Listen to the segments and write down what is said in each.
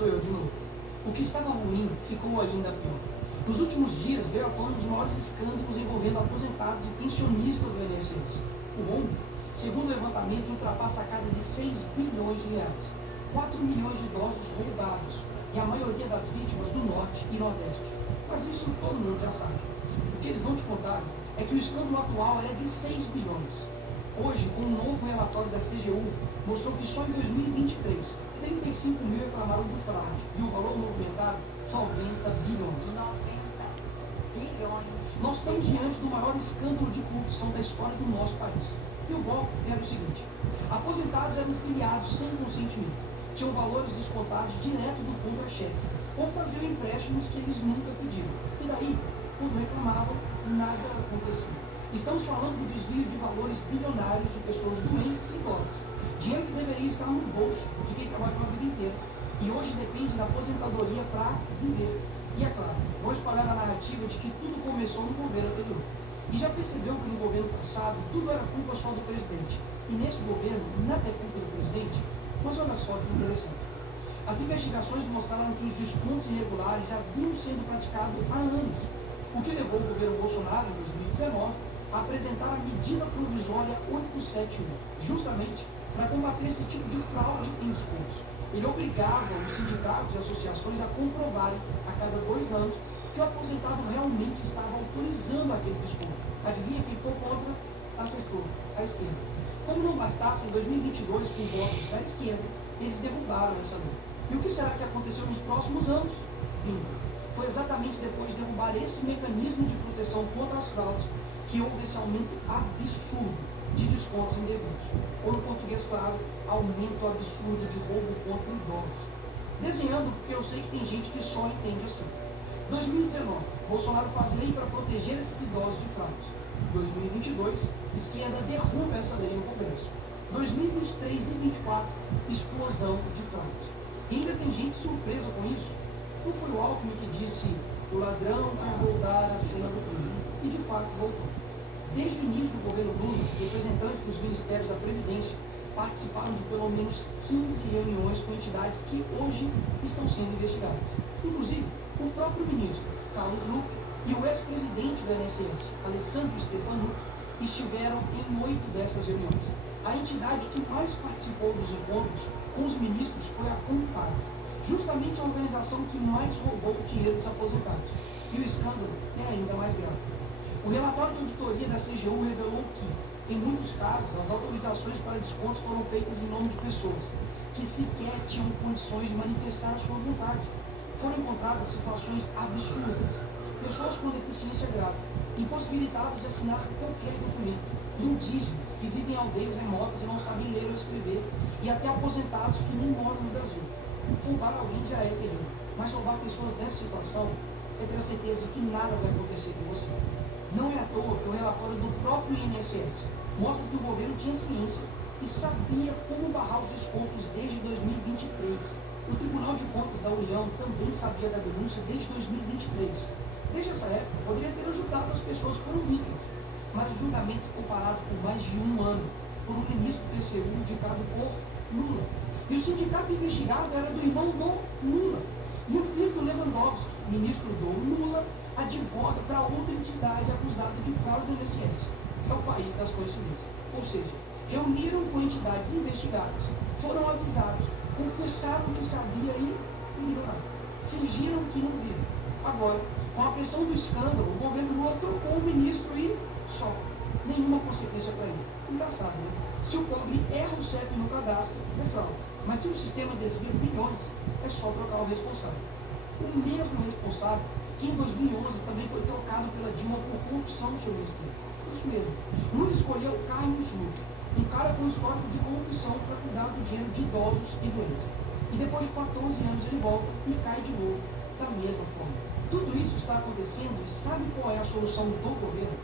Sou eu de novo. O que estava ruim ficou ainda pior. Nos últimos dias veio à tona os maiores escândalos envolvendo aposentados e pensionistas do INSS. O rombo, segundo levantamentos, ultrapassa a casa de 6 bilhões de reais. 4 milhões de idosos roubados, e a maioria das vítimas do Norte e Nordeste. Mas isso todo mundo já sabe. O que eles não te contaram é que o escândalo atual era de 6 bilhões. Hoje, com um novo relatório da CGU, mostrou que só em 2023, 35 mil reclamaram de fraude e o valor movimentado, 90 bilhões. 90 bilhões. Nós estamos diante do maior escândalo de corrupção da história do nosso país. E o golpe era o seguinte: aposentados eram filiados sem consentimento, tinham valores descontados direto do contra-cheque, ou faziam empréstimos que eles nunca pediram. E daí, quando reclamavam, nada acontecia. Estamos falando do desvio de valores bilionários de pessoas doentes e idosas. Dinheiro que deveria estar no bolso de quem trabalhou a vida inteira. E hoje depende da aposentadoria para viver. E é claro, vou espalhar a narrativa de que tudo começou no governo anterior. E já percebeu que no governo passado tudo era culpa só do presidente. E nesse governo nada é culpa do presidente? Mas olha só que interessante. As investigações mostraram que os descontos irregulares já vinham sendo praticados há anos, o que levou o governo Bolsonaro, em 2019, a apresentar a medida provisória 871, justamente para combater esse tipo de fraude em descontos. Ele obrigava os sindicatos e associações a comprovarem, a cada 2 anos, que o aposentado realmente estava autorizando aquele desconto. Adivinha quem ficou contra? Acertou, a esquerda. Como não bastasse, em 2022, com votos da esquerda, eles derrubaram essa lei. E o que será que aconteceu nos próximos anos? Bingo. Foi exatamente depois de derrubar esse mecanismo de proteção contra as fraudes que houve esse aumento absurdo de descontos indevidos. Ou, no português claro, aumento absurdo de roubo contra idosos. Desenhando, porque eu sei que tem gente que só entende assim. 2019, Bolsonaro faz lei para proteger esses idosos de fraudes. 2022, esquerda derruba essa lei no Congresso. 2023 e 2024, explosão de fraudes. E ainda tem gente surpresa com isso. Não foi o Alckmin que disse: o ladrão vai voltar à cena do crime. E de fato voltou. Desde o início do governo Lula, representantes dos ministérios da Previdência participaram de pelo menos 15 reuniões com entidades que hoje estão sendo investigadas. Inclusive, o próprio ministro, Carlos Lupe, e o ex-presidente do INSS, Alessandro Stefanucci, estiveram em 8 dessas reuniões. A entidade que mais participou dos encontros com os ministros foi a CONPAD, justamente a organização que mais roubou o dinheiro dos aposentados. E o escândalo é ainda mais grave. O relatório de auditoria da CGU revelou que, em muitos casos, as autorizações para descontos foram feitas em nome de pessoas que sequer tinham condições de manifestar a sua vontade. Foram encontradas situações absurdas. Pessoas com deficiência grave, impossibilitadas de assinar qualquer documento, indígenas que vivem em aldeias remotas e não sabem ler ou escrever, e até aposentados que nem moram no Brasil. Roubar alguém já é terrível, mas roubar pessoas nessa situação é ter a certeza de que nada vai acontecer com você. Não é à toa que o relatório do próprio INSS mostra que o governo tinha ciência e sabia como barrar os descontos desde 2023. O Tribunal de Contas da União também sabia da denúncia desde 2023. Desde essa época, poderia ter ajudado as pessoas que foram vítimas, mas o julgamento ficou parado por mais de 1 ano, por um ministro do TCU indicado por Lula. E o sindicato investigado era do irmão do Lula. E o filho do Lewandowski, ministro do Lula, advoga para outra entidade acusada de fraude do INSS, que é o país das coincidências. Ou seja, reuniram com entidades investigadas, foram avisados, confessaram que sabia e ignoraram. Fingiram que não viram. Agora, com a pressão do escândalo, o governo Lula trocou o ministro e só. Nenhuma consequência para ele. Engraçado, né? Se o pobre erra o CEP no cadastro, é fraude. Mas se o sistema desvia bilhões, é só trocar o responsável. O mesmo responsável que em 2011 também foi trocado pela Dilma por corrupção no seu ministério. Isso mesmo. Lula escolheu Carlos Lula, um cara com histórico de corrupção para cuidar do dinheiro de idosos e doentes. E depois de 14 anos ele volta e cai de novo, da mesma forma. Tudo isso está acontecendo e sabe qual é a solução do governo?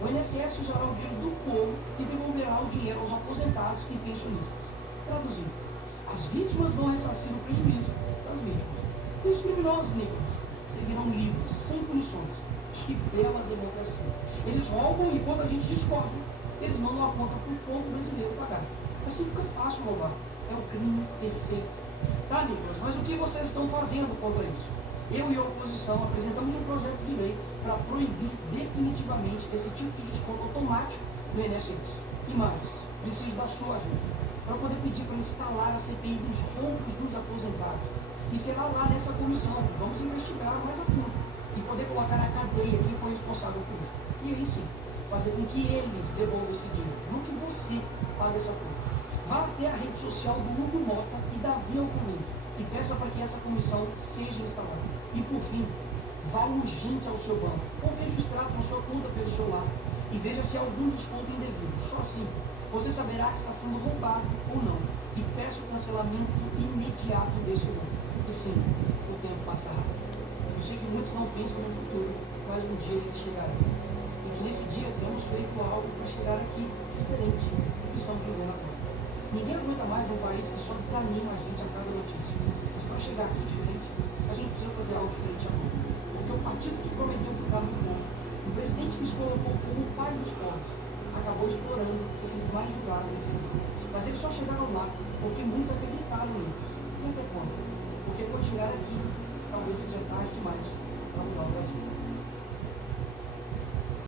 O INSS usará o dinheiro do povo e devolverá o dinheiro aos aposentados e pensionistas. Traduzindo, as vítimas vão ressarcir o prejuízo das vítimas. E os criminosos negros seguirão livres, sem punições. Que bela democracia. Eles roubam e quando a gente descobre, eles mandam a conta para o povo brasileiro pagar. Assim fica fácil roubar. É o crime perfeito. Tá, Nicolas, mas o que vocês estão fazendo contra isso? Eu e a oposição apresentamos um projeto de lei para proibir definitivamente esse tipo de desconto automático no INSS. E mais, preciso da sua ajuda para poder pedir para instalar a CPI dos roubos dos aposentados. E será lá nessa comissão que vamos investigar mais a fundo e poder colocar na cadeia quem foi responsável por isso. E aí sim, fazer com que eles devolvam esse dinheiro, não que você pague essa conta. Vá até a rede social do Hugo Mota e Davi Alcolumbre e peça para que essa comissão seja instalada. E por fim, vá urgente ao seu banco ou veja o extrato na sua conta pelo celular e veja se há algum desconto indevido. Só assim você saberá que está sendo roubado ou não e peça o cancelamento imediato desse banco. Porque sim, o tempo passa rápido. Eu sei que muitos não pensam no futuro, mas um dia ele chegará. E que nesse dia temos feito algo para chegar aqui diferente do que estamos vivendo agora. Ninguém aguenta mais um país que só desanima a gente a cada notícia. Mas para chegar aqui diferente, a gente precisa fazer algo diferente agora. Porque o partido que prometeu cuidar do povo, o presidente que se colocou como o pai dos pobres, acabou explorando o que eles mais julgaram no futuro. Mas eles só chegaram lá porque muitos acreditaram neles. E até quando? Porque quando chegar aqui, talvez seja tarde demais para mudar o Brasil.